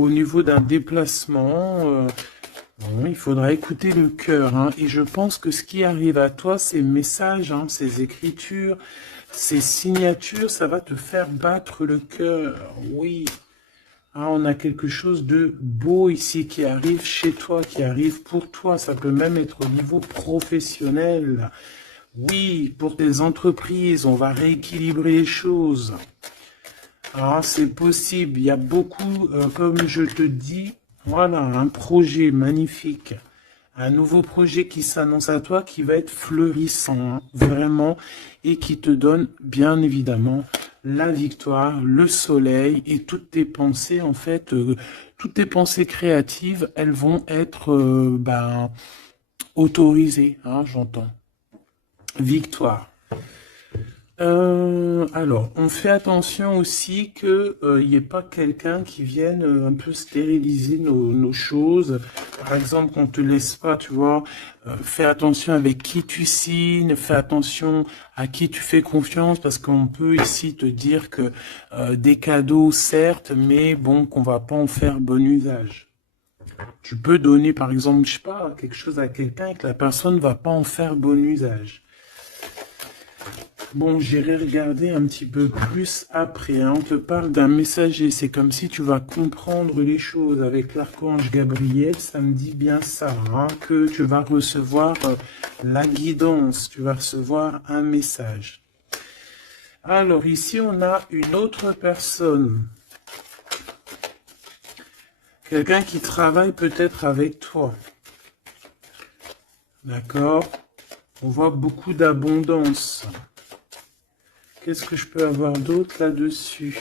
au niveau d'un déplacement, bon, il faudra écouter le cœur, hein. Et je pense que ce qui arrive à toi, ces messages, hein, ces écritures, ces signatures, ça va te faire battre le cœur. Oui. Ah, on a quelque chose de beau ici qui arrive chez toi, qui arrive pour toi. Ça peut même être au niveau professionnel. Oui, pour tes entreprises, on va rééquilibrer les choses. Ah, c'est possible. Il y a beaucoup, comme je te dis, voilà, un projet magnifique. Un nouveau projet qui s'annonce à toi, qui va être fleurissant, hein, vraiment, et qui te donne, bien évidemment, la victoire, le soleil, et toutes tes pensées, en fait, toutes tes pensées créatives, elles vont être, autorisées, hein, j'entends. Victoire. Alors, on fait attention aussi que il n'y ait pas quelqu'un qui vienne un peu stériliser nos choses. Par exemple, qu'on te laisse pas, tu vois. Fais attention avec qui tu signes, fais attention à qui tu fais confiance, parce qu'on peut ici te dire que des cadeaux, certes, mais bon, qu'on va pas en faire bon usage. Tu peux donner, par exemple, je sais pas, quelque chose à quelqu'un et que la personne va pas en faire bon usage. Bon, j'irai regarder un petit peu plus après, hein. On te parle d'un messager. C'est comme si tu vas comprendre les choses avec l'archange Gabriel. Ça me dit bien ça, hein, que tu vas recevoir la guidance. Tu vas recevoir un message. Alors, ici, on a une autre personne. Quelqu'un qui travaille peut-être avec toi. D'accord? On voit beaucoup d'abondance. Qu'est-ce que je peux avoir d'autre là-dessus?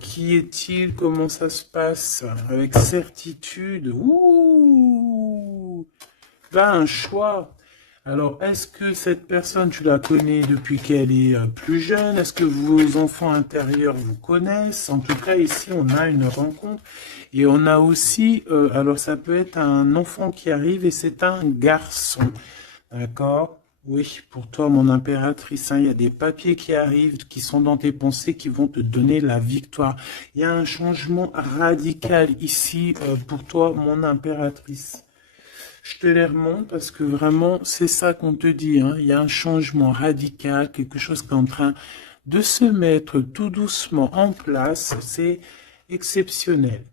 Qui est-il? Comment ça se passe? Avec certitude. Ouh! Là, un choix. Alors, est-ce que cette personne, tu la connais depuis qu'elle est plus jeune? Est-ce que vos enfants intérieurs vous connaissent? En tout cas, ici, on a une rencontre. Et on a aussi, alors ça peut être un enfant qui arrive et c'est un garçon. D'accord? Oui, pour toi, mon impératrice, hein, il y a des papiers qui arrivent, qui sont dans tes pensées, qui vont te donner la victoire. Il y a un changement radical ici pour toi, mon impératrice. Je te les remonte parce que vraiment, c'est ça qu'on te dit, hein. Il y a un changement radical, quelque chose qui est en train de se mettre tout doucement en place. C'est exceptionnel.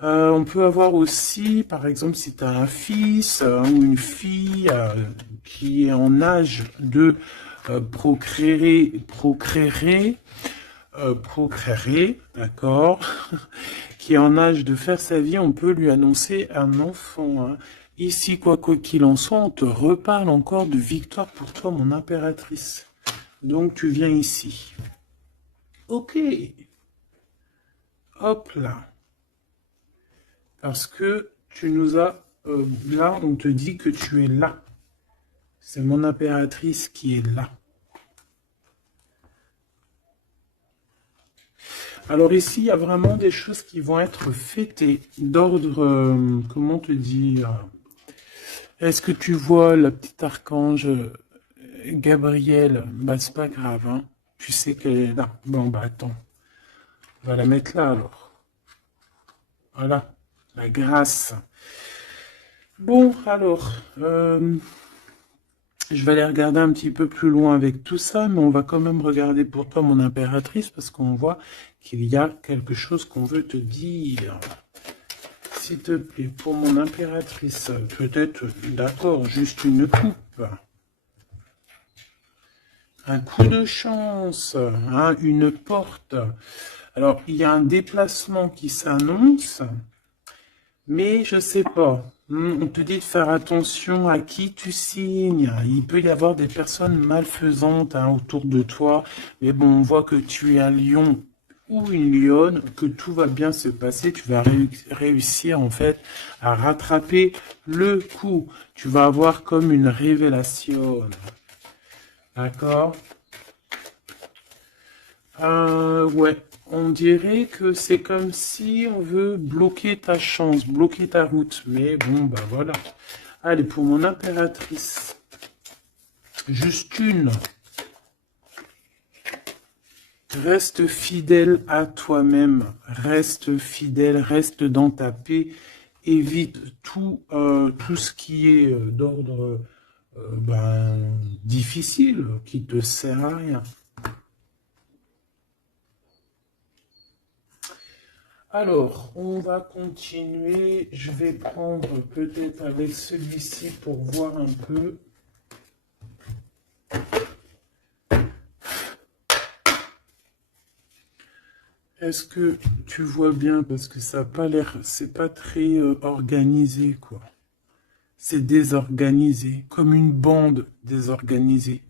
On peut avoir aussi, par exemple, si tu as un fils ou une fille qui est en âge de procréer, d'accord, qui est en âge de faire sa vie, on peut lui annoncer un enfant, hein. Ici, quoi qu'il en soit, on te reparle encore de victoire pour toi, mon impératrice. Donc, tu viens ici. Ok. Hop là. Parce que tu nous as... là, on te dit que tu es là. C'est mon impératrice qui est là. Alors ici, il y a vraiment des choses qui vont être fêtées d'ordre... comment te dire? Est-ce que tu vois la petite archange Gabrielle? Bah, c'est pas grave, hein. Tu sais qu'elle est là. Bon, bah attends. On va la mettre là, alors. Voilà. La grâce. Bon, alors... je vais aller regarder un petit peu plus loin avec tout ça, mais on va quand même regarder pour toi, mon impératrice, parce qu'on voit qu'il y a quelque chose qu'on veut te dire. S'il te plaît, pour mon impératrice, peut-être, d'accord, juste une coupe. Un coup de chance, hein, une porte. Alors, il y a un déplacement qui s'annonce, mais je sais pas. On te dit de faire attention à qui tu signes. Il peut y avoir des personnes malfaisantes, hein, autour de toi. Mais bon, on voit que tu es un lion ou une lionne, que tout va bien se passer. Tu vas réussir en fait à rattraper le coup. Tu vas avoir comme une révélation. D'accord? Ouais. On dirait que c'est comme si on veut bloquer ta chance, bloquer ta route. Mais bon, bah voilà. Allez, pour mon impératrice. Juste une. Reste fidèle à toi-même, reste fidèle, reste dans ta paix, évite tout ce qui est d'ordre difficile, qui te sert à rien. Alors, on va continuer. Je vais prendre peut-être avec celui-ci pour voir un peu. Est-ce que tu vois bien? Parce que ça n'a pas l'air, c'est pas très organisé, quoi. C'est désorganisé, comme une bande désorganisée.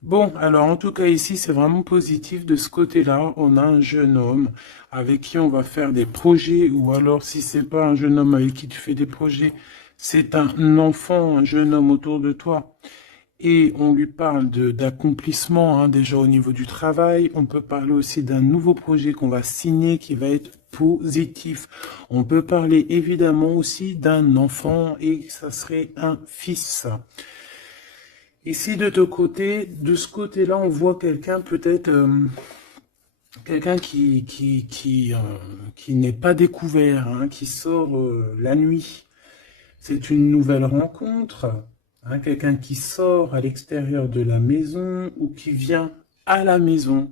Bon, alors en tout cas ici, c'est vraiment positif. De ce côté-là, on a un jeune homme avec qui on va faire des projets, ou alors si c'est pas un jeune homme avec qui tu fais des projets, c'est un enfant, un jeune homme autour de toi. Et on lui parle d'accomplissement, hein, déjà au niveau du travail. On peut parler aussi d'un nouveau projet qu'on va signer qui va être positif. On peut parler évidemment aussi d'un enfant et ça serait un fils. Ici de ce côté-là, on voit quelqu'un peut-être quelqu'un qui n'est pas découvert, hein, qui sort la nuit. C'est une nouvelle rencontre, hein, quelqu'un qui sort à l'extérieur de la maison ou qui vient à la maison.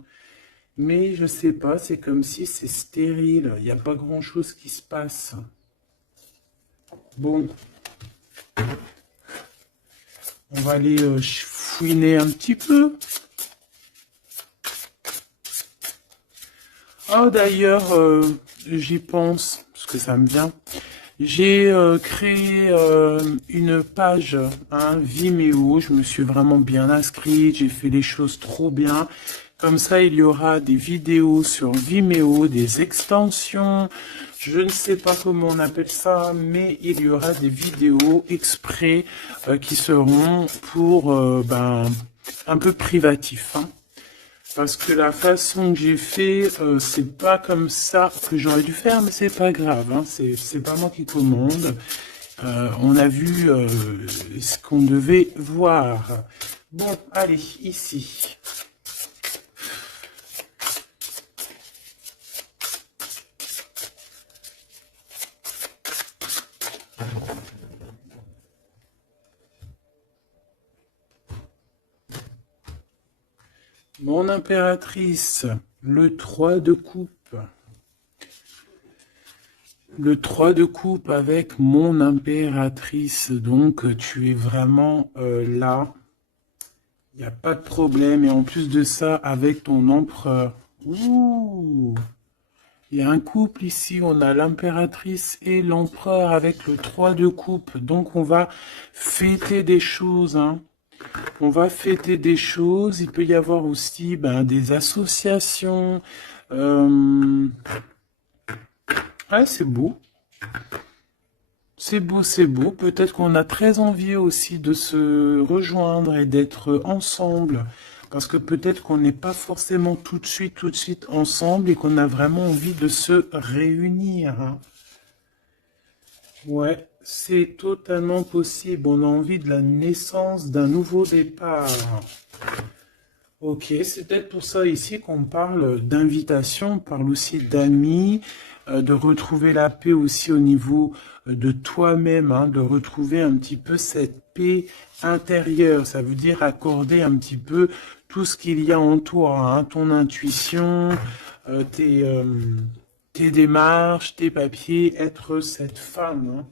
Mais je sais pas, c'est comme si c'est stérile, il n'y a pas grand-chose qui se passe. Bon, on va aller fouiner un petit peu. Oh d'ailleurs, j'y pense, parce que ça me vient. J'ai créé une page, hein, Vimeo, je me suis vraiment bien inscrite, j'ai fait les choses trop bien. Comme ça, il y aura des vidéos sur Vimeo, des extensions, je ne sais pas comment on appelle ça, mais il y aura des vidéos exprès qui seront pour un peu privatif, hein. Parce que la façon que j'ai fait, c'est pas comme ça que j'aurais dû faire, mais c'est pas grave, hein, c'est pas moi qui commande. On a vu ce qu'on devait voir. Bon, allez, ici. Mon impératrice, le 3 de coupe. Le 3 de coupe avec mon impératrice, donc tu es vraiment là. Il n'y a pas de problème. Et en plus de ça, avec ton empereur. Ouh! Il y a un couple ici, on a l'impératrice et l'empereur avec le 3 de coupe. Donc on va fêter des choses, hein. On va fêter des choses. Il peut y avoir aussi des associations. Ouais, c'est beau. C'est beau, c'est beau. Peut-être qu'on a très envie aussi de se rejoindre et d'être ensemble. Parce que peut-être qu'on n'est pas forcément tout de suite ensemble et qu'on a vraiment envie de se réunir, hein. Ouais, c'est totalement possible. On a envie de la naissance d'un nouveau départ. Ok, c'est peut-être pour ça ici qu'on parle d'invitation, on parle aussi d'amis, de retrouver la paix aussi au niveau de toi-même, hein, de retrouver un petit peu cette paix intérieure. Ça veut dire accorder un petit peu tout ce qu'il y a en toi, hein, ton intuition, tes démarches, tes papiers, être cette femme, hein.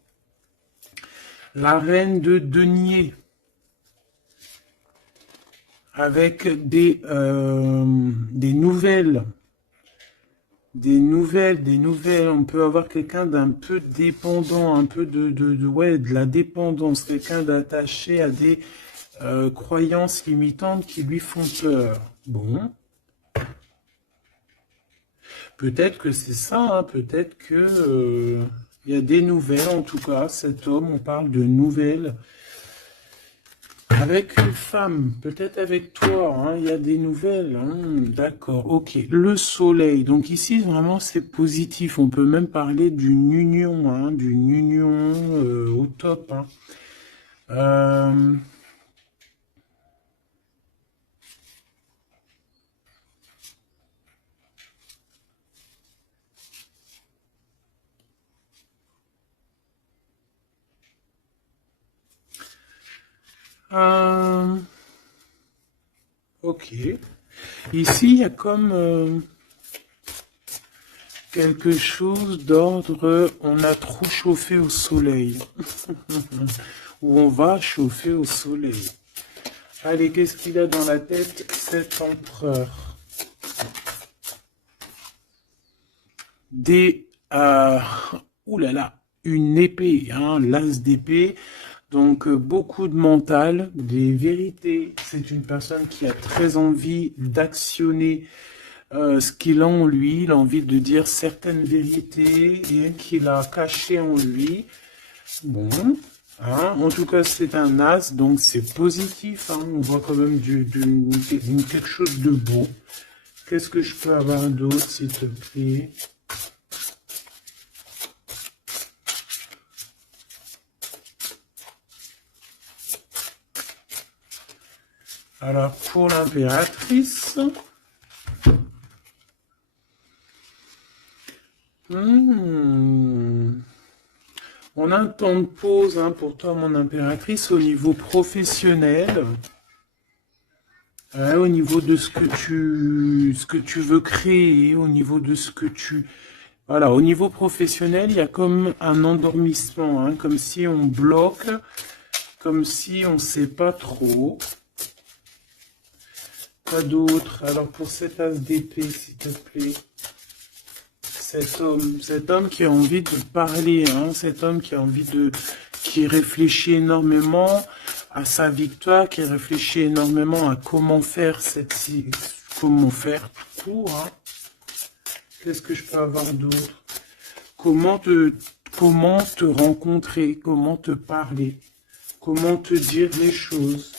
La reine de denier. Avec des nouvelles. Des nouvelles. On peut avoir quelqu'un d'un peu dépendant, un peu de la dépendance, quelqu'un d'attaché à des croyances limitantes qui lui font peur. Bon. Peut-être que c'est ça, hein, peut-être que il y a des nouvelles, en tout cas, cet homme, on parle de nouvelles. Avec une femme, peut-être avec toi, hein, il y a des nouvelles, hein, d'accord, ok. Le soleil, donc ici vraiment c'est positif, on peut même parler d'une union, hein, au top, hein. Ok. Ici, il y a comme quelque chose d'ordre, on a trop chauffé au soleil. Ou on va chauffer au soleil. Allez, qu'est-ce qu'il a dans la tête, cet empereur? Des... ouh là là, une épée, hein, l'as d'épée. Donc, beaucoup de mental, des vérités. C'est une personne qui a très envie d'actionner ce qu'il a en lui. Il a envie de dire certaines vérités et qu'il a cachées en lui. Bon, hein, en tout cas, c'est un as, donc c'est positif. Hein, on voit quand même quelque chose de beau. Qu'est-ce que je peux avoir d'autre, s'il te plaît? Alors, pour l'impératrice... On a un temps de pause hein, pour toi, mon impératrice, au niveau professionnel, au niveau de ce que tu veux créer, au niveau de ce que tu... Voilà, au niveau professionnel, il y a comme un endormissement, hein, comme si on bloque, comme si on ne sait pas trop. Pas d'autre. Alors pour cet as d'épée, s'il te plaît. Cet homme qui a envie de parler, hein, cet homme qui a envie de, qui réfléchit énormément à sa victoire, qui réfléchit énormément à comment faire comment faire tout, hein. Qu'est-ce que je peux avoir d'autre? Comment te rencontrer, comment te parler, comment te dire les choses.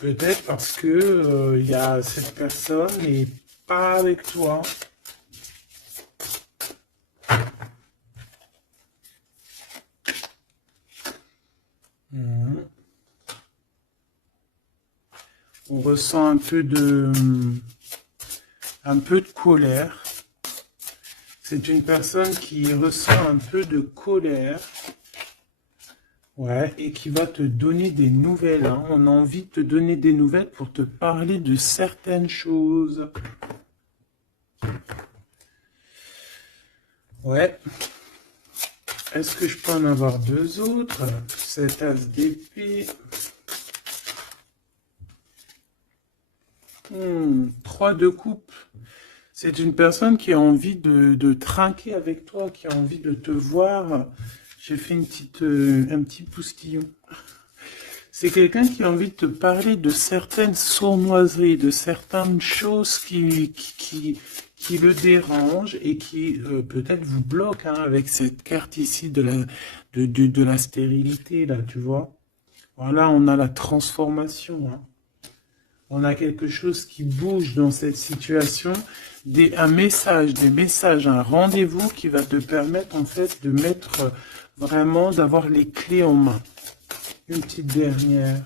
Peut-être parce que il y a cette personne n'est pas avec toi. On ressent un peu de colère. C'est une personne qui ressent un peu de colère. Ouais, et qui va te donner des nouvelles. Hein. On a envie de te donner des nouvelles pour te parler de certaines choses. Ouais. Est-ce que je peux en avoir deux autres? Cet as d'épée. 3 de coupe. C'est une personne qui a envie de trinquer avec toi, qui a envie de te voir. J'ai fait un petit poustillon. C'est quelqu'un qui a envie de te parler de certaines sournoiseries, de certaines choses qui le dérangent et qui peut-être vous bloquent hein, avec cette carte ici de la stérilité, là, tu vois. Voilà, on a la transformation. Hein. On a quelque chose qui bouge dans cette situation, des messages, un rendez-vous qui va te permettre en fait de mettre vraiment, d'avoir les clés en main. Une petite dernière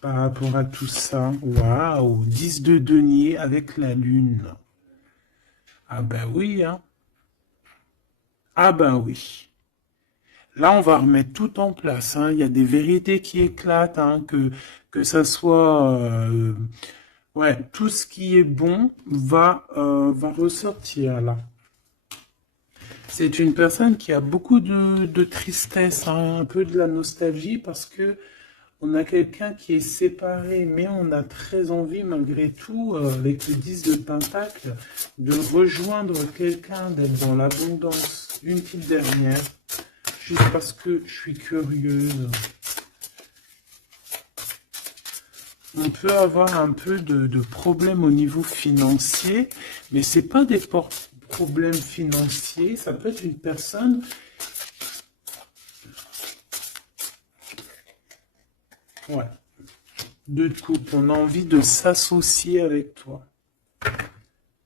par rapport à tout ça. Waouh, 10 de denier avec la lune. Ah ben oui, hein. Ah ben oui. Là, on va remettre tout en place. Hein. Il y a des vérités qui éclatent, hein, que ça soit... ouais, tout ce qui est bon va ressortir là. C'est une personne qui a beaucoup de tristesse, hein, un peu de la nostalgie, parce que on a quelqu'un qui est séparé, mais on a très envie, malgré tout, avec le 10 de Pentacle, de rejoindre quelqu'un, d'être dans l'abondance. Une petite dernière. Juste parce que je suis curieuse. On peut avoir un peu de problèmes au niveau financier, mais c'est pas des problèmes financiers, ça peut être une personne... Ouais. De couple, on a envie de s'associer avec toi.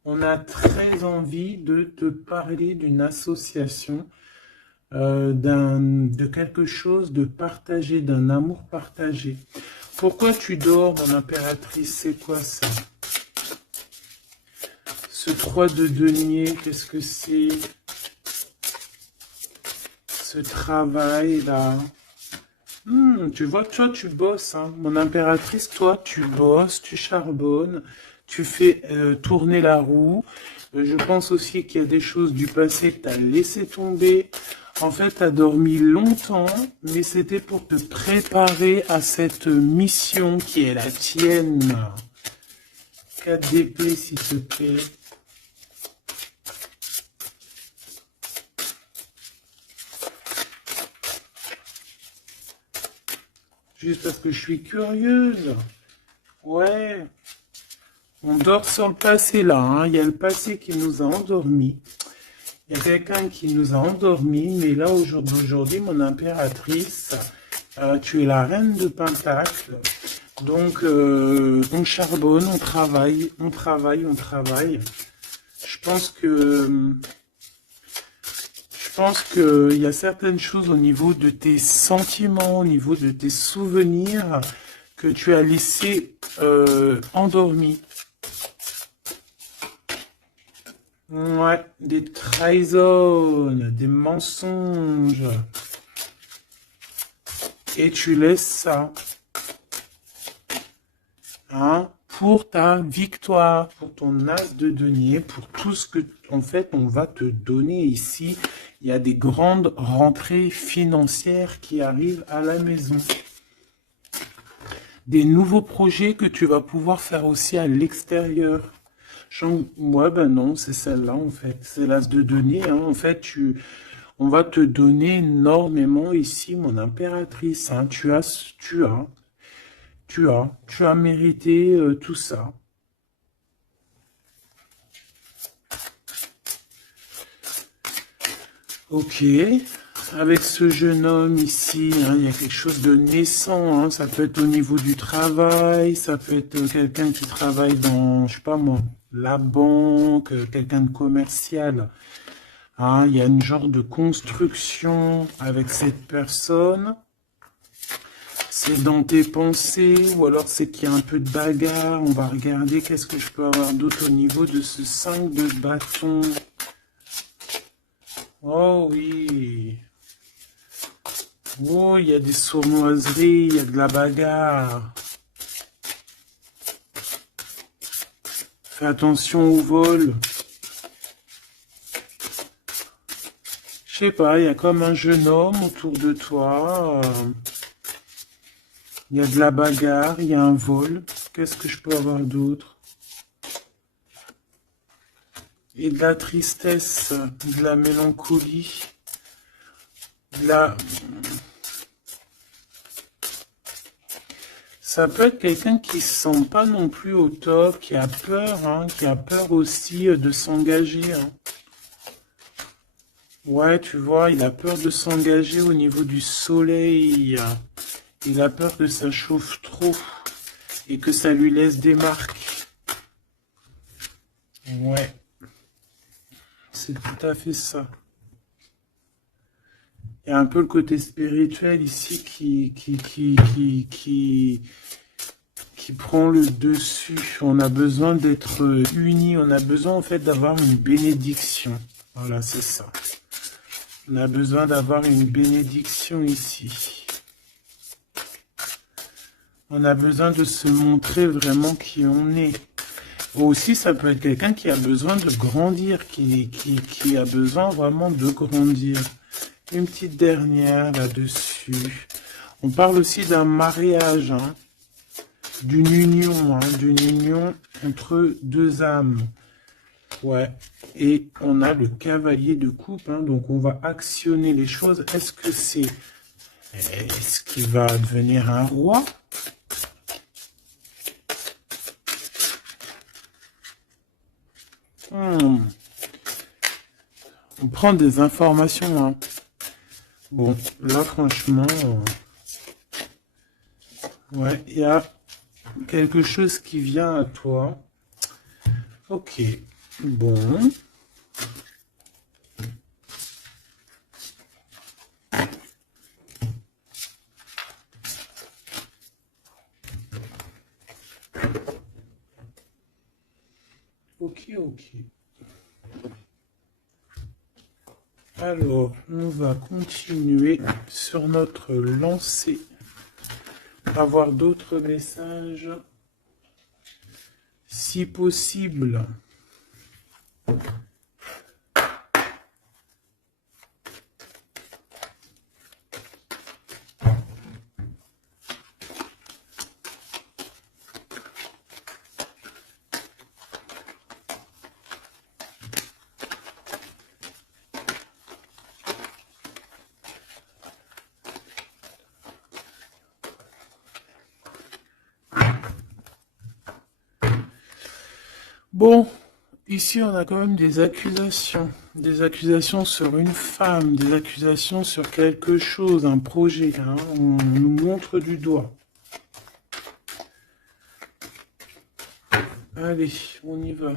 On a très envie de te parler d'une association. De quelque chose de partagé, d'un amour partagé. Pourquoi tu dors, mon impératrice? C'est quoi ça? Ce 3 de denier, qu'est-ce que c'est? ce travail-là. Tu vois, toi, tu bosses, hein. Mon impératrice, toi, tu bosses, tu charbonnes, tu fais tourner la roue. Je pense aussi qu'il y a des choses du passé que tu as laissé tomber. En fait, tu as dormi longtemps, mais c'était pour te préparer à cette mission qui est la tienne. 4 d'épée, s'il te plaît. Juste parce que je suis curieuse. Ouais. On dort sur le passé là, hein. Il y a le passé qui nous a endormis. Il y a quelqu'un qui nous a endormis, mais là aujourd'hui, mon impératrice, tu es la reine de Pentacle. Donc on charbonne, on travaille, on travaille, on travaille. Je pense qu'il y a certaines choses au niveau de tes sentiments, au niveau de tes souvenirs que tu as laissé endormis. Ouais, des trahisons, des mensonges. Et tu laisses ça, hein, pour ta victoire, pour ton as de denier, pour tout ce que, en fait, on va te donner ici. Il y a des grandes rentrées financières qui arrivent à la maison. Des nouveaux projets que tu vas pouvoir faire aussi à l'extérieur. Ouais, ben non, c'est celle-là, en fait. C'est l'as de denier, hein. En fait, on va te donner énormément ici, mon impératrice, hein. Tu as mérité tout ça. Ok, avec ce jeune homme ici, hein, il y a quelque chose de naissant, hein. Ça peut être au niveau du travail, ça peut être quelqu'un qui travaille dans, je sais pas moi, la banque, quelqu'un de commercial. Hein, il y a une genre de construction avec cette personne. C'est dans tes pensées, ou alors c'est qu'il y a un peu de bagarre. On va regarder qu'est-ce que je peux avoir d'autre au niveau de ce 5 de bâton. Oh oui. Oh, il y a des sournoiseries, il y a de la bagarre. Fais attention au vol. Je sais pas, il y a comme un jeune homme autour de toi. Il y a de la bagarre, il y a un vol. Qu'est-ce que je peux avoir d'autre? Et de la tristesse, de la mélancolie, de la... Ça peut être quelqu'un qui se sent pas non plus au top, qui a peur, hein, qui a peur aussi de s'engager. Hein. Ouais, tu vois, il a peur de s'engager au niveau du soleil. Il a peur que ça chauffe trop et que ça lui laisse des marques. Ouais, c'est tout à fait ça. Il y a un peu le côté spirituel ici qui prend le dessus. On a besoin d'être unis. On a besoin en fait d'avoir une bénédiction. Voilà, c'est ça. On a besoin d'avoir une bénédiction ici. On a besoin de se montrer vraiment qui on est. Aussi, ça peut être quelqu'un qui a besoin de grandir, qui a besoin vraiment de grandir. Une petite dernière là-dessus. On parle aussi d'un mariage, hein, d'une union entre deux âmes. Ouais. Et on a le cavalier de coupe, hein, donc on va actionner les choses. Est-ce qu'il va devenir un roi? On prend des informations, hein. Bon, là, franchement, ouais, il y a quelque chose qui vient à toi. Ok, bon. Ok. Alors, on va continuer sur notre lancée. Avoir d'autres messages, si possible. Bon, ici on a quand même des accusations sur une femme, des accusations sur quelque chose, un projet, hein, on nous montre du doigt. Allez, on y va.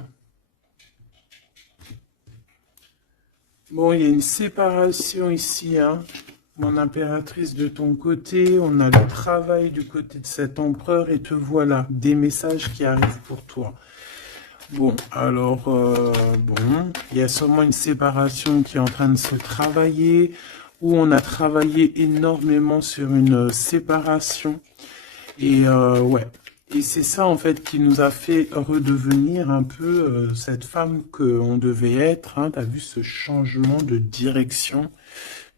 Bon, il y a une séparation ici, hein, mon impératrice de ton côté, on a le travail du côté de cet empereur et te voilà, des messages qui arrivent pour toi. Bon, alors, bon, il y a sûrement une séparation qui est en train de se travailler, où on a travaillé énormément sur une séparation. Et ouais, et c'est ça en fait qui nous a fait redevenir un peu cette femme qu'on devait être. Hein. Tu as vu ce changement de direction,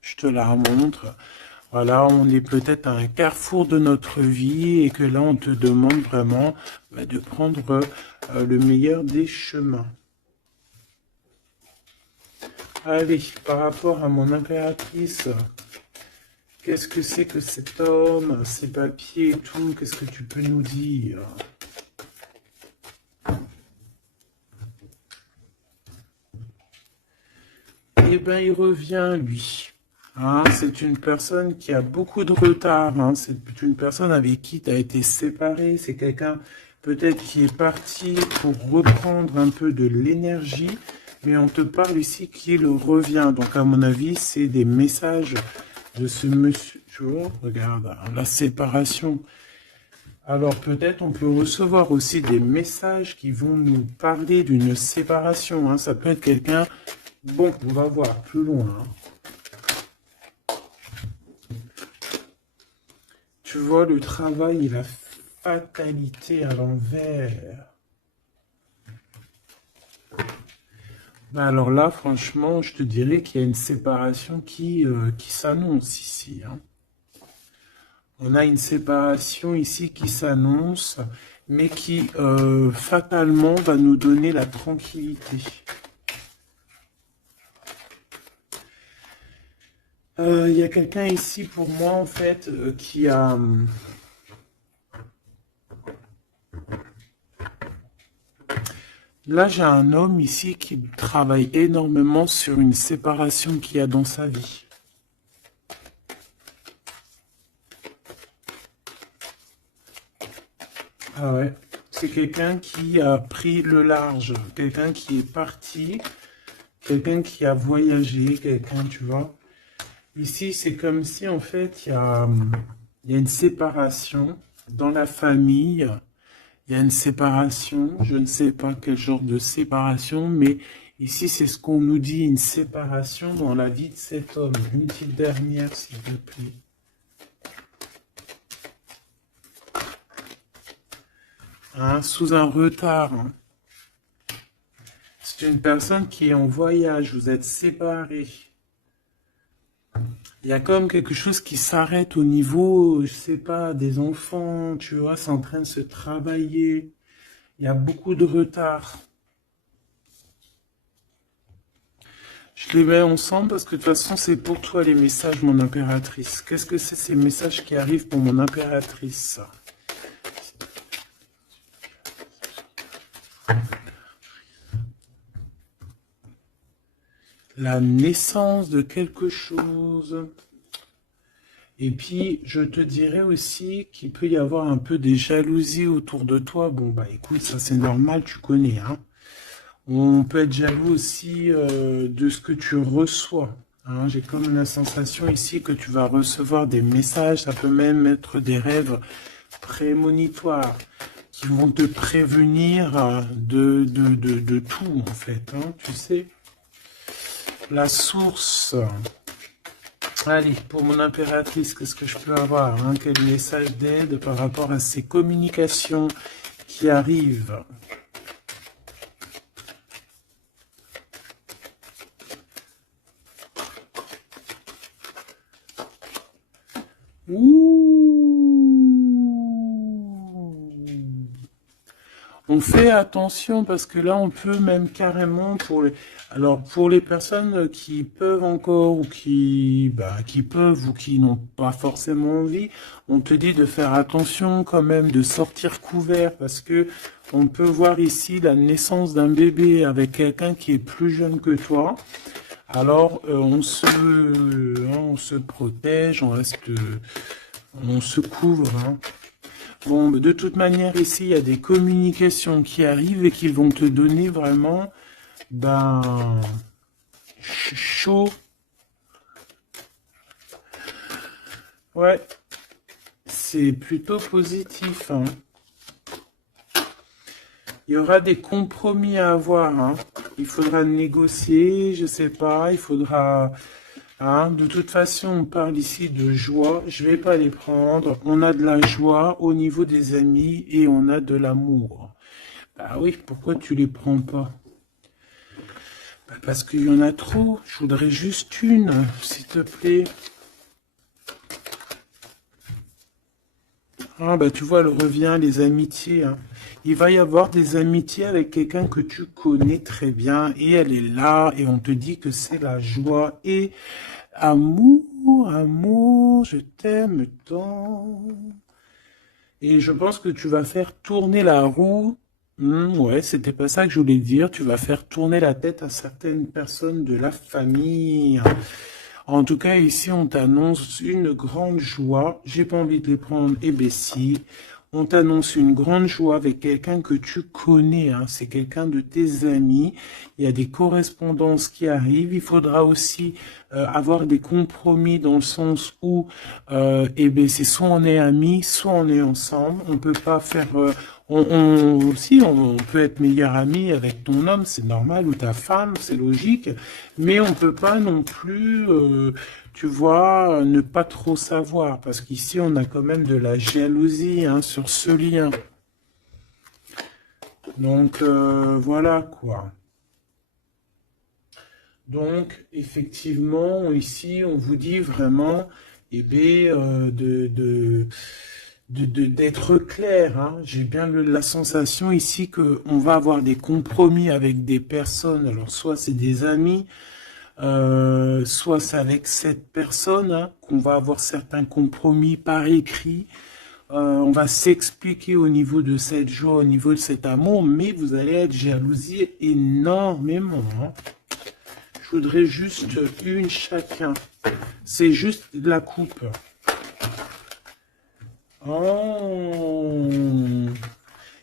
je te la remontre. Voilà, on est peut-être à un carrefour de notre vie et que là, on te demande vraiment de prendre le meilleur des chemins. Allez, par rapport à mon impératrice, qu'est-ce que c'est que cet homme, ses papiers et tout, qu'est-ce que tu peux nous dire? Eh bien, il revient, lui. Hein, c'est une personne qui a beaucoup de retard. Hein, c'est une personne avec qui tu as été séparé. C'est quelqu'un peut-être qui est parti pour reprendre un peu de l'énergie. Mais on te parle ici qu'il revient. Donc, à mon avis, c'est des messages de ce monsieur. Tu vois, regarde, la séparation. Alors, peut-être on peut recevoir aussi des messages qui vont nous parler d'une séparation. Hein. Ça peut être quelqu'un... Bon, on va voir plus loin. Hein. Tu vois, le travail et la fatalité à l'envers. Ben alors là, franchement, je te dirais qu'il y a une séparation qui s'annonce ici. Hein. On a une séparation ici qui s'annonce, mais qui fatalement va nous donner la tranquillité. Il y a quelqu'un ici pour moi, en fait, qui a... Là, j'ai un homme ici qui travaille énormément sur une séparation qu'il y a dans sa vie. Ah ouais, c'est quelqu'un qui a pris le large, quelqu'un qui est parti, quelqu'un qui a voyagé, quelqu'un, tu vois. Ici, c'est comme si, en fait, il y a une séparation dans la famille. Il y a une séparation. Je ne sais pas quel genre de séparation, mais ici, c'est ce qu'on nous dit, une séparation dans la vie de cet homme. Une petite dernière, s'il te plaît. Hein, sous un retard. Hein. C'est une personne qui est en voyage. Vous êtes séparés. Il y a comme quelque chose qui s'arrête au niveau, je sais pas, des enfants, tu vois, c'est en train de se travailler. Il y a beaucoup de retard. Je les mets ensemble parce que de toute façon, c'est pour toi les messages, mon impératrice. Qu'est-ce que c'est ces messages qui arrivent pour mon impératrice? La naissance de quelque chose. Et puis, je te dirais aussi qu'il peut y avoir un peu des jalousies autour de toi. Bon, bah écoute, ça c'est normal, tu connais. Hein. On peut être jaloux aussi de ce que tu reçois. Hein. J'ai comme la sensation ici que tu vas recevoir des messages. Ça peut même être des rêves prémonitoires qui vont te prévenir de tout, en fait. Hein, tu sais. La source. Allez, pour mon impératrice, qu'est-ce que je peux avoir, hein? Quel message d'aide par rapport à ces communications qui arrivent? Ouh. On fait attention parce que là, on peut même carrément alors pour les personnes qui peuvent encore ou qui peuvent ou qui n'ont pas forcément envie, on te dit de faire attention quand même, de sortir couvert parce que on peut voir ici la naissance d'un bébé avec quelqu'un qui est plus jeune que toi. Alors, on se protège, on se couvre, hein. Bon, de toute manière, ici, il y a des communications qui arrivent et qui vont te donner vraiment, chaud. Ouais, c'est plutôt positif, hein. Il y aura des compromis à avoir, hein. Il faudra négocier, je sais pas, il faudra... Hein, de toute façon, on parle ici de joie. Je vais pas les prendre. On a de la joie au niveau des amis et on a de l'amour. Bah oui, pourquoi tu les prends pas? Bah parce qu'il y en a trop. Je voudrais juste une, s'il te plaît. Ah bah tu vois, elle revient, les amitiés, hein. Il va y avoir des amitiés avec quelqu'un que tu connais très bien et elle est là et on te dit que c'est la joie et amour, amour, je t'aime tant. Et je pense que tu vas faire tourner la roue. Ouais, c'était pas ça que je voulais dire. Tu vas faire tourner la tête à certaines personnes de la famille. En tout cas, ici, on t'annonce une grande joie. J'ai pas envie de les prendre ébaissis. On t'annonce une grande joie avec quelqu'un que tu connais, hein. C'est quelqu'un de tes amis. Il y a des correspondances qui arrivent. Il faudra aussi avoir des compromis dans le sens où, c'est soit on est amis, soit on est ensemble. On peut pas faire... aussi, on peut être meilleur ami avec ton homme, c'est normal, ou ta femme, c'est logique. Mais on peut pas non plus... tu vois, ne pas trop savoir, parce qu'ici, on a quand même de la jalousie, hein, sur ce lien. Donc, voilà, quoi. Donc, effectivement, ici, on vous dit vraiment, d'être clair, hein. J'ai bien la sensation ici qu'on va avoir des compromis avec des personnes, alors soit c'est des amis, soit c'est avec cette personne, hein, qu'on va avoir certains compromis par écrit. On va s'expliquer au niveau de cette joie, au niveau de cet amour, mais vous allez être jalousie énormément, hein. Je voudrais juste une chacun. C'est juste de la coupe. Oh,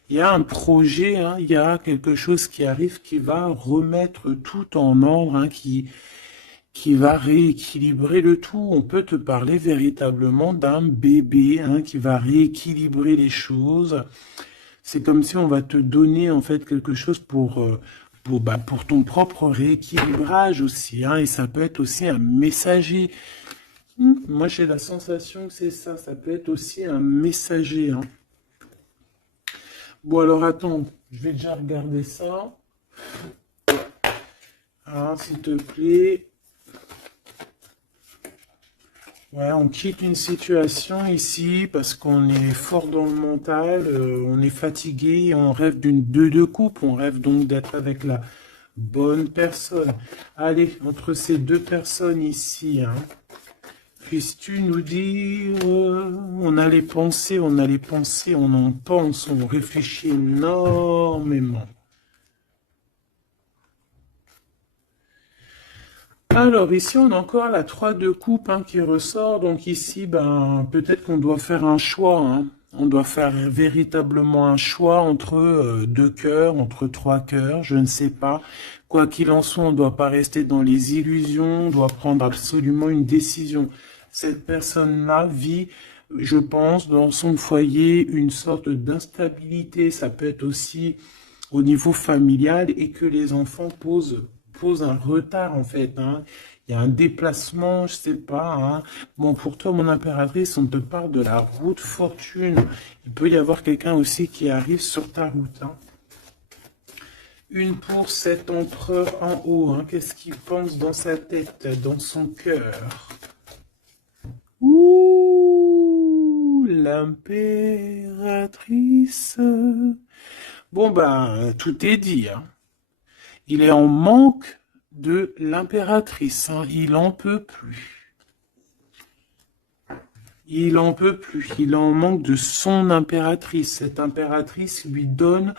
il y a un projet, hein, il y a quelque chose qui arrive qui va remettre tout en ordre, hein, qui va rééquilibrer le tout. On peut te parler véritablement d'un bébé, hein, qui va rééquilibrer les choses. C'est comme si on va te donner en fait quelque chose pour ton propre rééquilibrage aussi, hein, et ça peut être aussi un messager. Moi j'ai la sensation que c'est ça, ça peut être aussi un messager, hein. Bon alors attends, je vais déjà regarder ça. Ah, s'il te plaît. Ouais, on quitte une situation ici parce qu'on est fort dans le mental, on est fatigué, on rêve d'une deux coupe, on rêve donc d'être avec la bonne personne. Allez, entre ces deux personnes ici, hein, puisses-tu nous dire, on a les pensées, on en pense, on réfléchit énormément. Alors ici on a encore la 3 de coupe, hein, qui ressort, donc ici peut-être qu'on doit faire un choix, hein. On doit faire véritablement un choix entre deux cœurs, entre trois cœurs, je ne sais pas. Quoi qu'il en soit, on ne doit pas rester dans les illusions, on doit prendre absolument une décision. Cette personne-là vit, je pense, dans son foyer une sorte d'instabilité, ça peut être aussi au niveau familial et que les enfants posent pose un retard en fait, hein. Il y a un déplacement, je sais pas, hein. Bon, pour toi, mon impératrice, on te parle de la route fortune. Il peut y avoir quelqu'un aussi qui arrive sur ta route, hein. Une pour cet empereur en haut, hein. Qu'est-ce qu'il pense dans sa tête, dans son cœur? Ouh, l'impératrice. Bon, ben, tout est dit, hein. Il est en manque de l'impératrice, hein. Il en peut plus. Il en peut plus. Il en manque de son impératrice. Cette impératrice lui donne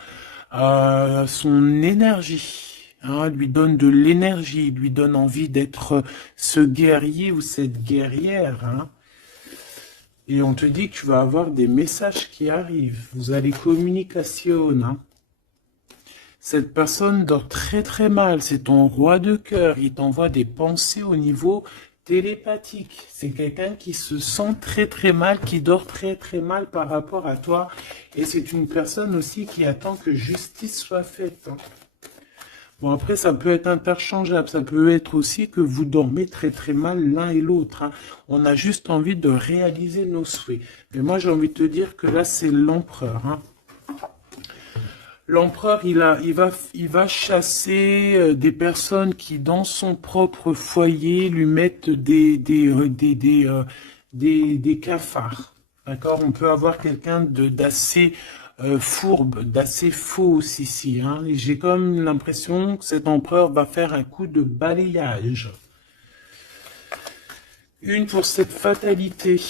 son énergie, hein, lui donne de l'énergie, lui donne envie d'être ce guerrier ou cette guerrière, hein. Et on te dit que tu vas avoir des messages qui arrivent. Vous allez communication, hein. Cette personne dort très très mal. C'est ton roi de cœur. Il t'envoie des pensées au niveau télépathique. C'est quelqu'un qui se sent très très mal, qui dort très très mal par rapport à toi. Et c'est une personne aussi qui attend que justice soit faite, hein. Bon, après, ça peut être interchangeable. Ça peut être aussi que vous dormez très très mal l'un et l'autre, hein. On a juste envie de réaliser nos souhaits. Mais moi, j'ai envie de te dire que là, c'est l'empereur, hein. L'empereur, il va chasser des personnes qui, dans son propre foyer, lui mettent des cafards. D'accord? On peut avoir quelqu'un d'assez fourbe, d'assez faux ici, hein. Et j'ai comme l'impression que cet empereur va faire un coup de balayage. Une pour cette fatalité.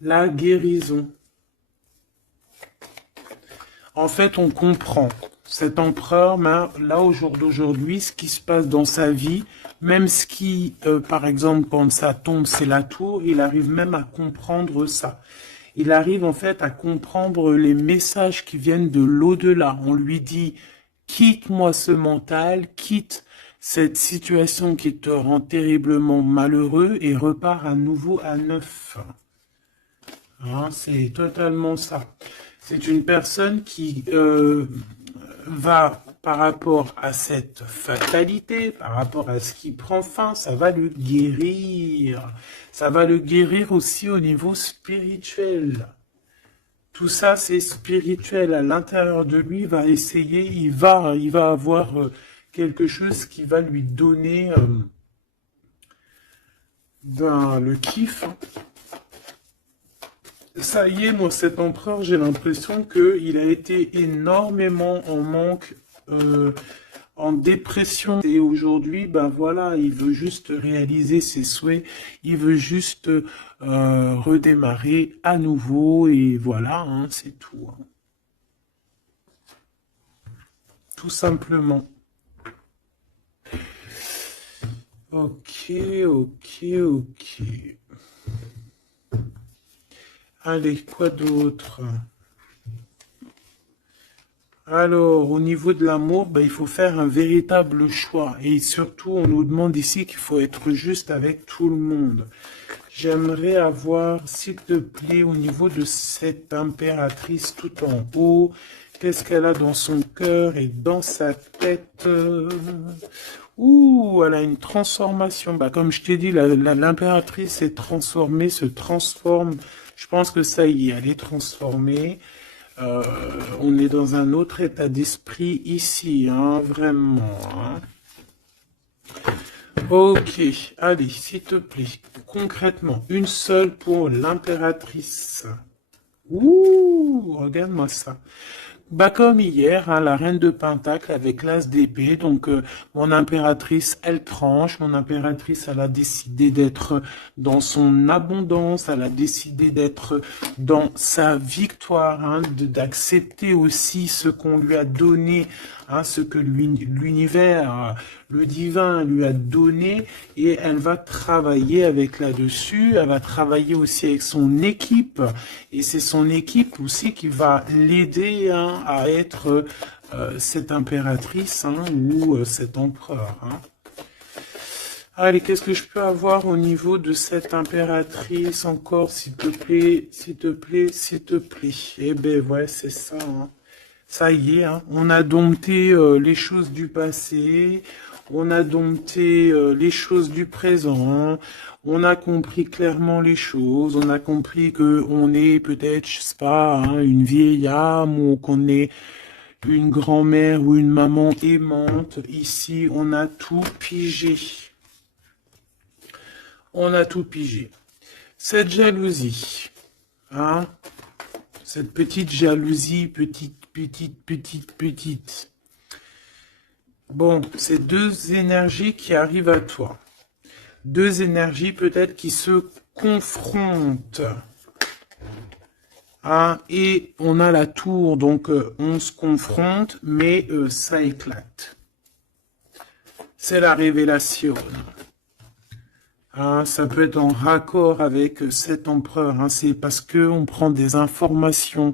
La guérison. En fait, on comprend cet empereur, là, au jour d'aujourd'hui, ce qui se passe dans sa vie, même ce qui, par exemple, quand ça tombe, c'est la tour, il arrive même à comprendre ça. Il arrive en fait à comprendre les messages qui viennent de l'au-delà. On lui dit, quitte-moi ce mental, quitte cette situation qui te rend terriblement malheureux et repars à nouveau à neuf. Hein, c'est totalement ça. C'est une personne qui va, par rapport à cette fatalité, par rapport à ce qui prend fin, ça va le guérir. Ça va le guérir aussi au niveau spirituel. Tout ça, c'est spirituel. À l'intérieur de lui, il va essayer, il va avoir quelque chose qui va lui donner le kiff, hein. Ça y est, moi, cet empereur, j'ai l'impression qu'il a été énormément en manque, en dépression. Et aujourd'hui, ben voilà, il veut juste réaliser ses souhaits, il veut juste redémarrer à nouveau, et voilà, hein, c'est tout, hein. Tout simplement. Ok, ok, ok. Allez, quoi d'autre? Alors, au niveau de l'amour, ben, il faut faire un véritable choix. Et surtout, on nous demande ici qu'il faut être juste avec tout le monde. J'aimerais avoir, s'il te plaît, au niveau de cette impératrice tout en haut, qu'est-ce qu'elle a dans son cœur et dans sa tête? Ouh, elle a une transformation. Bah, comme je t'ai dit, l'impératrice est transformée, se transforme. Je pense que ça y est, elle est transformée. On est dans un autre état d'esprit ici, hein, vraiment, hein. Ok, allez, s'il te plaît, concrètement, une seule pour l'impératrice. Ouh, regarde-moi ça. Bah comme hier, hein, la reine de Pentacle avec l'as d'épée, donc mon impératrice, elle tranche, mon impératrice, elle a décidé d'être dans son abondance, elle a décidé d'être dans sa victoire, hein, d'accepter aussi ce qu'on lui a donné, hein, ce que l'univers, le divin lui a donné, et elle va travailler avec là-dessus, elle va travailler aussi avec son équipe, et c'est son équipe aussi qui va l'aider, hein, à être cette impératrice, hein, ou cet empereur, hein. Allez, qu'est-ce que je peux avoir au niveau de cette impératrice encore, s'il te plaît, s'il te plaît, s'il te plaît. Eh ben ouais, c'est ça, hein. Ça y est, hein, on a dompté les choses du passé, on a dompté les choses du présent, on a compris clairement les choses, on a compris que on est peut-être, je sais pas, hein, une vieille âme ou qu'on est une grand-mère ou une maman aimante. Ici, on a tout pigé. On a tout pigé. Cette jalousie, hein, cette petite jalousie, petite. Bon, c'est deux énergies qui arrivent à toi. Deux énergies peut-être qui se confrontent. Hein, et on a la tour, donc on se confronte, mais ça éclate. C'est la révélation. Hein, ça peut être en raccord avec cet empereur. Hein, c'est parce que on prend des informations.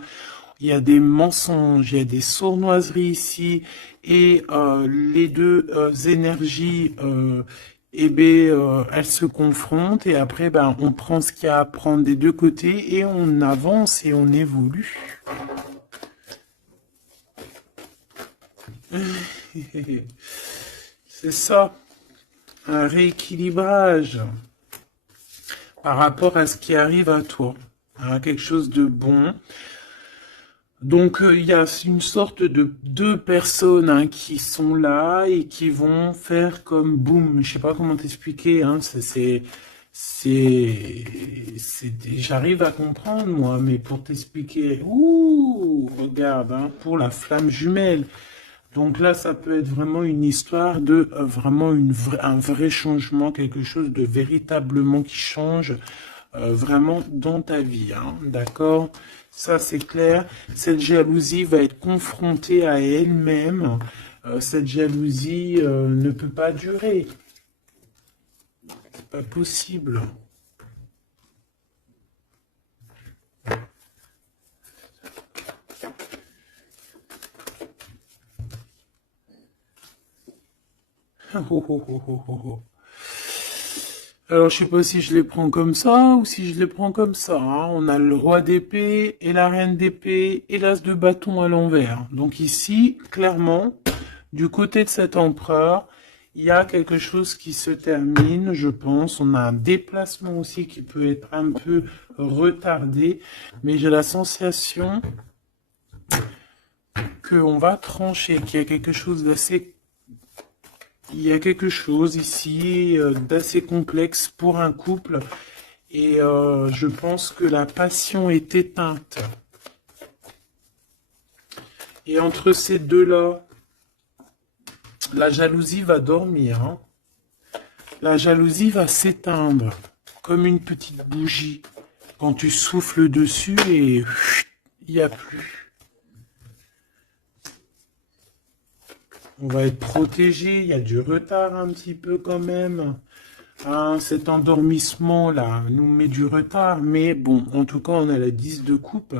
Il y a des mensonges, il y a des sournoiseries ici, et les deux énergies, elles se confrontent, et après, ben, on prend ce qu'il y a à prendre des deux côtés, et on avance et on évolue. C'est ça, un rééquilibrage par rapport à ce qui arrive à toi, hein, quelque chose de bon. Donc il y a une sorte de deux personnes, hein, qui sont là et qui vont faire comme boum. Je sais pas comment t'expliquer. Hein, j'arrive à comprendre moi, mais pour t'expliquer, ouh, regarde, hein, pour la flamme jumelle. Donc là, ça peut être vraiment une histoire de vraiment un vrai changement, quelque chose de véritablement qui change vraiment dans ta vie, hein, d'accord? Ça, c'est clair. Cette jalousie va être confrontée à elle-même. Cette jalousie ne peut pas durer. C'est pas possible. Oh, oh, oh, oh, oh, oh. Alors, je sais pas si je les prends comme ça ou si je les prends comme ça. Hein. On a le roi d'épée et la reine d'épée et l'as de bâton à l'envers. Donc ici, clairement, du côté de cet empereur, il y a quelque chose qui se termine, je pense. On a un déplacement aussi qui peut être un peu retardé. Mais j'ai la sensation qu'on va trancher, qu'il y a quelque chose d'assez... Il y a quelque chose ici d'assez complexe pour un couple et je pense que la passion est éteinte. Et entre ces deux-là, la jalousie va dormir. Hein. La jalousie va s'éteindre comme une petite bougie quand tu souffles dessus et il n'y a plus. On va être protégé, il y a du retard un petit peu quand même. Hein, cet endormissement-là nous met du retard, mais bon, en tout cas, on a la 10 de coupe.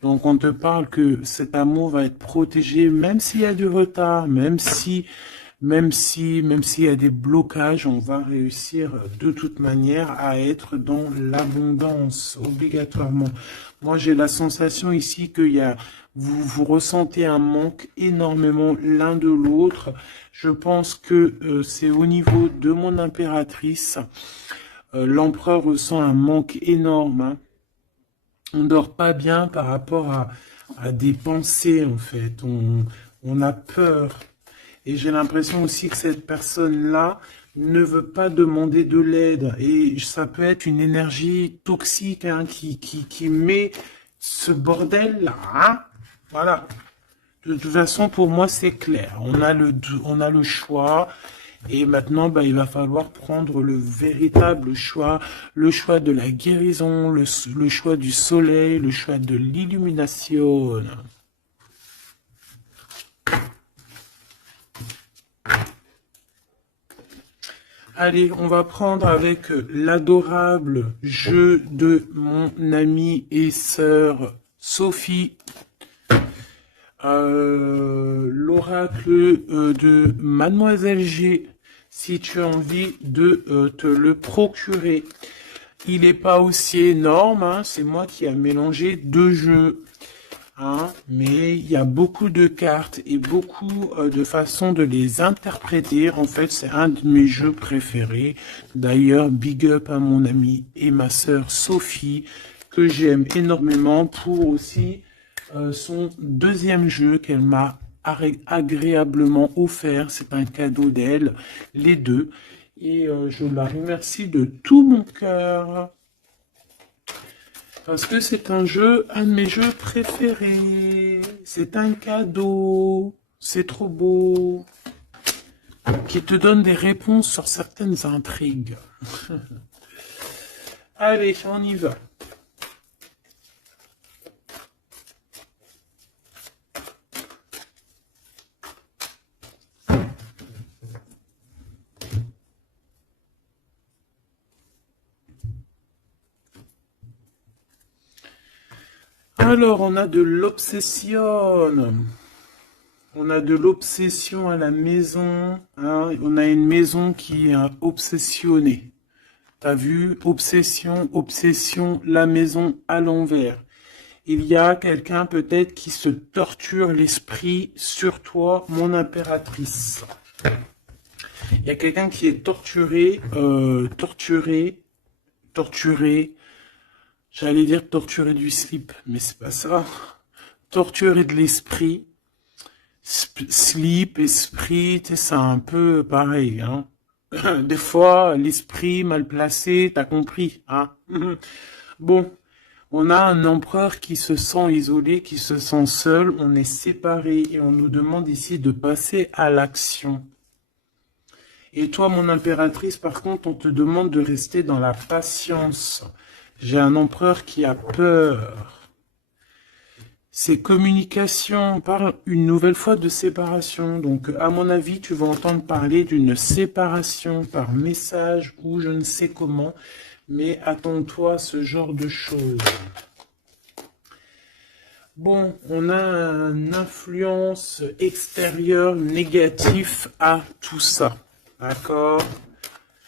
Donc, on te parle que cet amour va être protégé, même s'il y a du retard, même s'il y a des blocages, on va réussir de toute manière à être dans l'abondance, obligatoirement. Moi, j'ai la sensation ici qu'il y a... Vous ressentez un manque énormément l'un de l'autre. Je pense que c'est au niveau de mon impératrice. L'empereur ressent un manque énorme. Hein. On dort pas bien par rapport à des pensées, en fait. On a peur. Et j'ai l'impression aussi que cette personne-là ne veut pas demander de l'aide. Et ça peut être une énergie toxique, hein, qui met ce bordel-là. Hein. Voilà. De toute façon, pour moi, c'est clair. On a le choix. Et maintenant, bah, il va falloir prendre le véritable choix. Le choix de la guérison, le choix du soleil, le choix de l'illumination. Allez, on va prendre avec l'adorable jeu de mon amie et sœur Sophie. L'oracle de Mademoiselle G, si tu as envie de te le procurer. Il n'est pas aussi énorme, hein, c'est moi qui a mélangé deux jeux. hein, mais il y a beaucoup de cartes et beaucoup de façons de les interpréter. En fait, c'est un de mes jeux préférés. D'ailleurs, big up à mon amie et ma sœur Sophie, que j'aime énormément pour aussi son deuxième jeu qu'elle m'a agréablement offert. C'est un cadeau d'elle, les deux. Et je la remercie de tout mon cœur. Parce que c'est un jeu, un de mes jeux préférés. C'est un cadeau. C'est trop beau. Qui te donne des réponses sur certaines intrigues. Allez, on y va. Alors, on a de l'obsession. On a de l'obsession à la maison. Hein. On a une maison qui est obsessionnée. T'as vu? Obsession, obsession, la maison à l'envers. Il y a quelqu'un peut-être qui se torture l'esprit sur toi, mon impératrice. Il y a quelqu'un qui est torturé, torturé. J'allais dire torturé du slip, mais c'est pas ça. Torturé de l'esprit. Slip, esprit, c'est un peu pareil, hein. Des fois, l'esprit mal placé, t'as compris, hein. Bon, on a un empereur qui se sent isolé, qui se sent seul, on est séparés et on nous demande ici de passer à l'action. Et toi, mon impératrice, par contre, on te demande de rester dans la patience. J'ai un empereur qui a peur. C'est communication, on parle une nouvelle fois de séparation. Donc, à mon avis, tu vas entendre parler d'une séparation par message ou je ne sais comment. Mais attends-toi à ce genre de choses. Bon, on a une influence extérieure négative à tout ça. D'accord?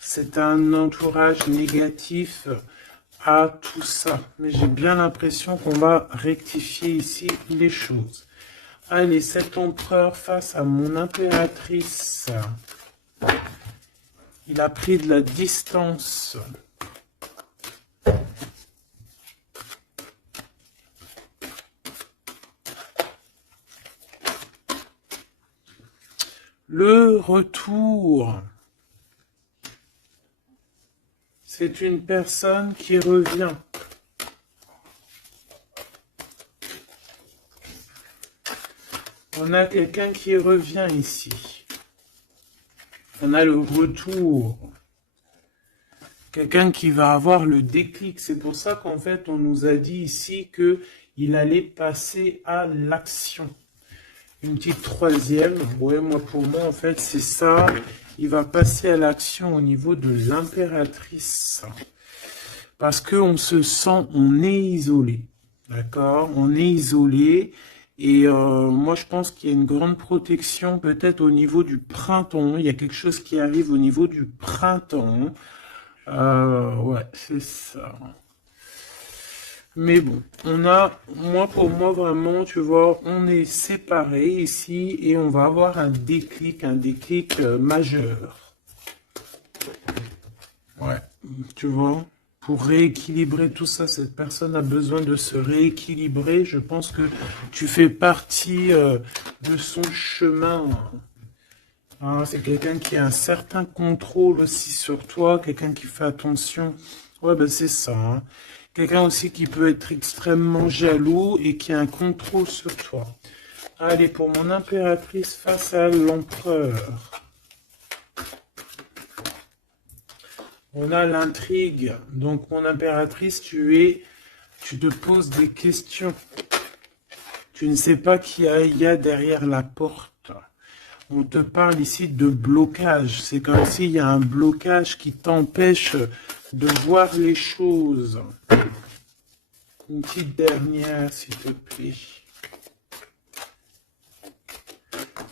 C'est un entourage négatif à tout ça. Mais j'ai bien l'impression qu'on va rectifier ici les choses. Allez, cet empereur face à mon impératrice. Il a pris de la distance. Le retour. C'est une personne qui revient. On a quelqu'un qui revient ici. On a le retour. Quelqu'un qui va avoir le déclic. C'est pour ça qu'en fait, on nous a dit ici qu'il allait passer à l'action. Une petite troisième. Ouais, pour moi, en fait, c'est ça. Il va passer à l'action au niveau de l'impératrice. Parce qu'on se sent, on est isolé. D'accord? On est isolé. Et moi, je pense qu'il y a une grande protection peut-être au niveau du printemps. Il y a quelque chose qui arrive au niveau du printemps. Ouais, c'est ça. Mais bon, on a, pour moi, vraiment, tu vois, on est séparés ici et on va avoir un déclic majeur. Ouais, tu vois, pour rééquilibrer tout ça, cette personne a besoin de se rééquilibrer. Je pense que tu fais partie de son chemin. Hein, c'est quelqu'un qui a un certain contrôle aussi sur toi, quelqu'un qui fait attention. Ouais, ben c'est ça. Hein. Quelqu'un aussi qui peut être extrêmement jaloux et qui a un contrôle sur toi. Allez, pour mon impératrice face à l'empereur. On a l'intrigue. Donc, mon impératrice, tu te poses des questions. Tu ne sais pas qui il y a derrière la porte. On te parle ici de blocage. C'est comme s'il y a un blocage qui t'empêche de voir les choses. Une petite dernière, s'il te plaît.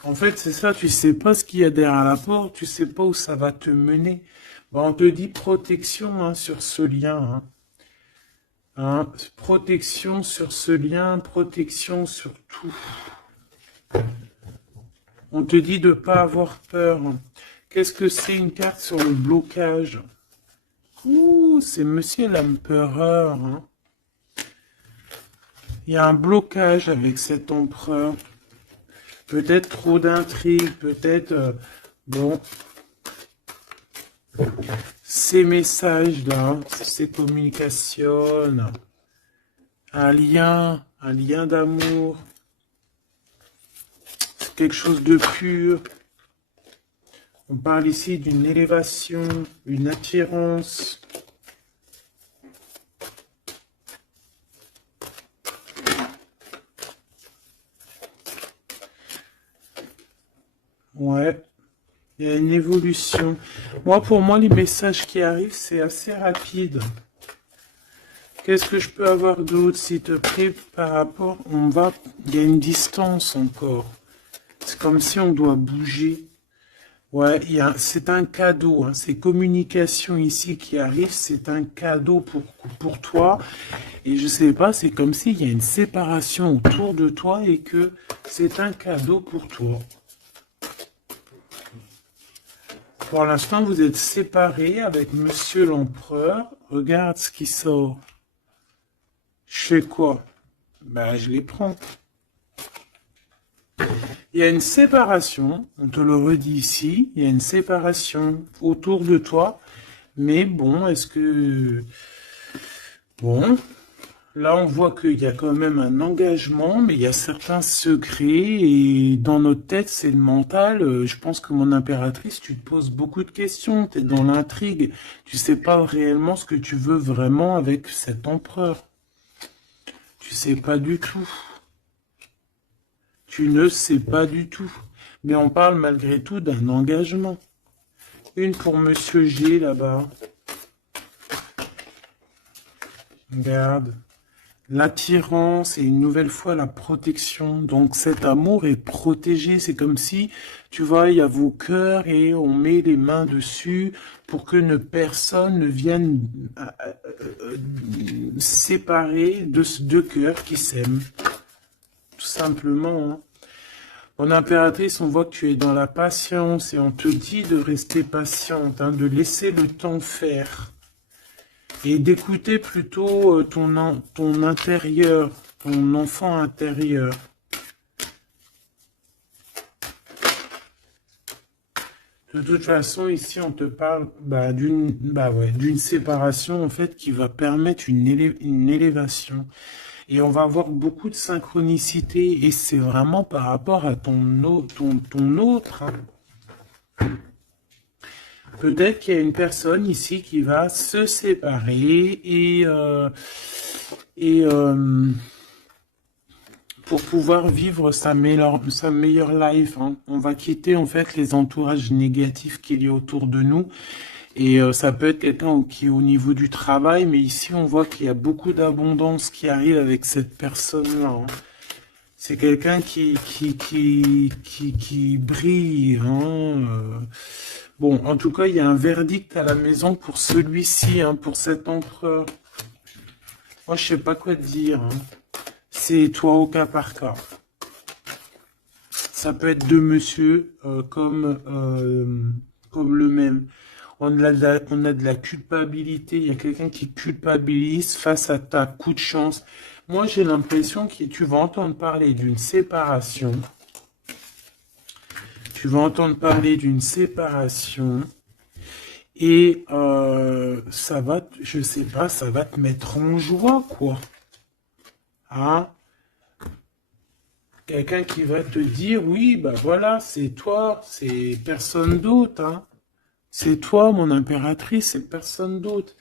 En fait, c'est ça, tu sais pas ce qu'il y a derrière la porte, tu sais pas où ça va te mener. Bon, on te dit protection hein, sur ce lien. Hein. Hein, protection sur ce lien, protection sur tout. On te dit de ne pas avoir peur. Qu'est-ce que c'est une carte sur le blocage? Ouh, c'est Monsieur l'Empereur. Hein. Il y a un blocage avec cet empereur. Peut-être trop d'intrigues, peut-être... bon, ces messages-là, ces communications, un lien d'amour, c'est quelque chose de pur. On parle ici d'une élévation, une attirance. Ouais, il y a une évolution. Moi, pour moi, les messages qui arrivent, c'est assez rapide. Qu'est-ce que je peux avoir d'autre, s'il te plaît, par rapport... Il y a une distance encore. C'est comme si on doit bouger. Ouais, c'est un cadeau. Hein. Ces communications ici qui arrivent, c'est un cadeau pour toi. Et je sais pas, c'est comme s'il y a une séparation autour de toi et que c'est un cadeau pour toi. Pour l'instant, vous êtes séparés avec Monsieur l'Empereur. Regarde ce qui sort. Je fais quoi? Ben, je les prends. Il y a une séparation, on te le redit ici, il y a une séparation autour de toi. Mais bon, est-ce que... Bon, là on voit qu'il y a quand même un engagement, mais il y a certains secrets. Et dans notre tête, c'est le mental. Je pense que mon impératrice, tu te poses beaucoup de questions. Tu es dans l'intrigue. Tu sais pas réellement ce que tu veux vraiment avec cet empereur. Tu sais pas du tout. Tu ne sais pas du tout. Mais on parle malgré tout d'un engagement. Une pour Monsieur G là-bas. Regarde. L'attirance et une nouvelle fois la protection. Donc cet amour est protégé. C'est comme si, tu vois, il y a vos cœurs et on met les mains dessus pour que personne ne vienne séparer de deux cœurs qui s'aiment. Tout simplement. Hein. Mon impératrice, on voit que tu es dans la patience et on te dit de rester patiente, hein, de laisser le temps faire. Et d'écouter plutôt ton intérieur, ton enfant intérieur. De toute façon, ici, on te parle d'une séparation, en fait, qui va permettre une élévation. Et on va avoir beaucoup de synchronicité. Et c'est vraiment par rapport à ton autre. Hein. Peut-être qu'il y a une personne ici qui va se séparer et pour pouvoir vivre sa meilleure life. Hein. On va quitter en fait les entourages négatifs qu'il y a autour de nous. Et ça peut être quelqu'un qui est au niveau du travail, mais ici on voit qu'il y a beaucoup d'abondance qui arrive avec cette personne-là. Hein. C'est quelqu'un qui brille. Hein. Bon, en tout cas, il y a un verdict à la maison pour celui-ci, hein, pour cet empereur. Moi, je sais pas quoi te dire. Hein. C'est toi au cas par cas. Ça peut être deux monsieur comme le même. On a de la culpabilité. Il y a quelqu'un qui culpabilise face à ta coup de chance. Moi, j'ai l'impression que tu vas entendre parler d'une séparation. Tu vas entendre parler d'une séparation. Et ça va, je sais pas, ça va te mettre en joie, quoi. Hein? Quelqu'un qui va te dire, oui, bah voilà, c'est toi, c'est personne d'autre, hein. C'est toi, mon impératrice, c'est personne d'autre.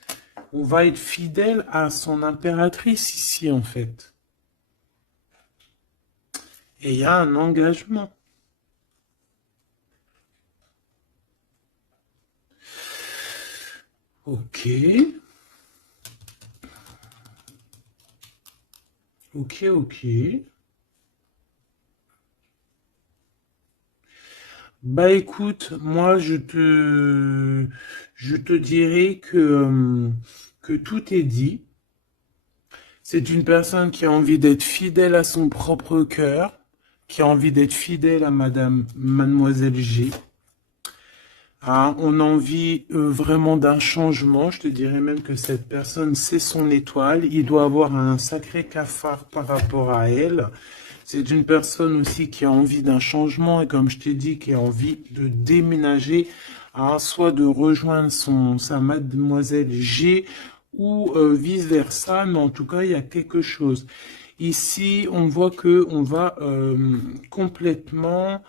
On va être fidèle à son impératrice ici, en fait. Et il y a un engagement. Ok. Ok. Bah écoute, moi je te dirais que tout est dit. C'est une personne qui a envie d'être fidèle à son propre cœur, qui a envie d'être fidèle à Mademoiselle G. Ah, on a envie vraiment d'un changement. Je te dirais même que cette personne, c'est son étoile. Il doit avoir un sacré cafard par rapport à elle. C'est une personne aussi qui a envie d'un changement et comme je t'ai dit, qui a envie de déménager, hein, soit de rejoindre sa Mademoiselle G ou vice-versa. Mais en tout cas, il y a quelque chose. Ici, on voit que on va complètement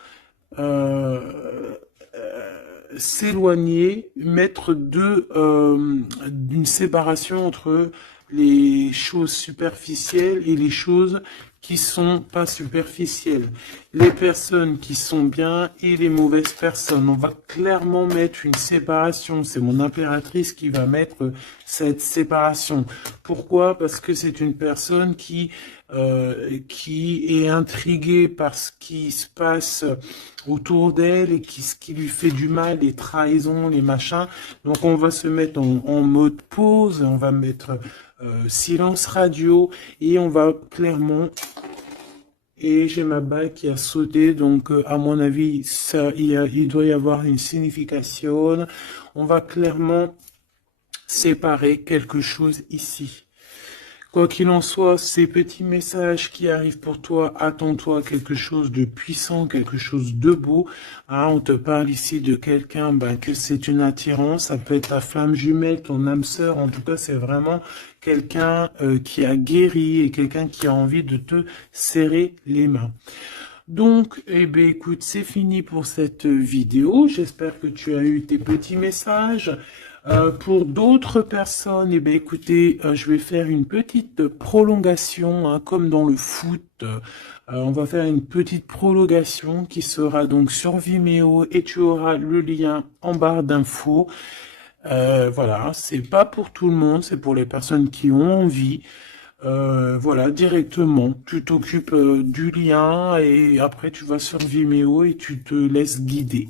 s'éloigner, mettre d'une séparation entre les choses superficielles et les choses qui sont pas superficielles. Les personnes qui sont bien et les mauvaises personnes. On va clairement mettre une séparation. C'est mon impératrice qui va mettre cette séparation. Pourquoi? Parce que c'est une personne qui est intriguée par ce qui se passe autour d'elle et ce qui lui fait du mal, les trahisons, les machins. Donc on va se mettre en mode pause, on va mettre silence radio et on va clairement... Et j'ai ma bague qui a sauté, donc à mon avis, il doit y avoir une signification. On va clairement séparer quelque chose ici. Quoi qu'il en soit, ces petits messages qui arrivent pour toi, attends-toi quelque chose de puissant, quelque chose de beau. Hein, on te parle ici de quelqu'un, que c'est une attirance, ça peut être ta flamme jumelle, ton âme sœur, en tout cas c'est vraiment quelqu'un qui a guéri et quelqu'un qui a envie de te serrer les mains. Donc, eh bien, écoute, c'est fini pour cette vidéo. J'espère que tu as eu tes petits messages. Pour d'autres personnes, eh bien, écoutez, je vais faire une petite prolongation, hein, comme dans le foot. On va faire une petite prolongation qui sera donc sur Vimeo et tu auras le lien en barre d'infos. Voilà, c'est pas pour tout le monde, c'est pour les personnes qui ont envie. Voilà, directement, tu t'occupes du lien et après tu vas sur Vimeo et tu te laisses guider.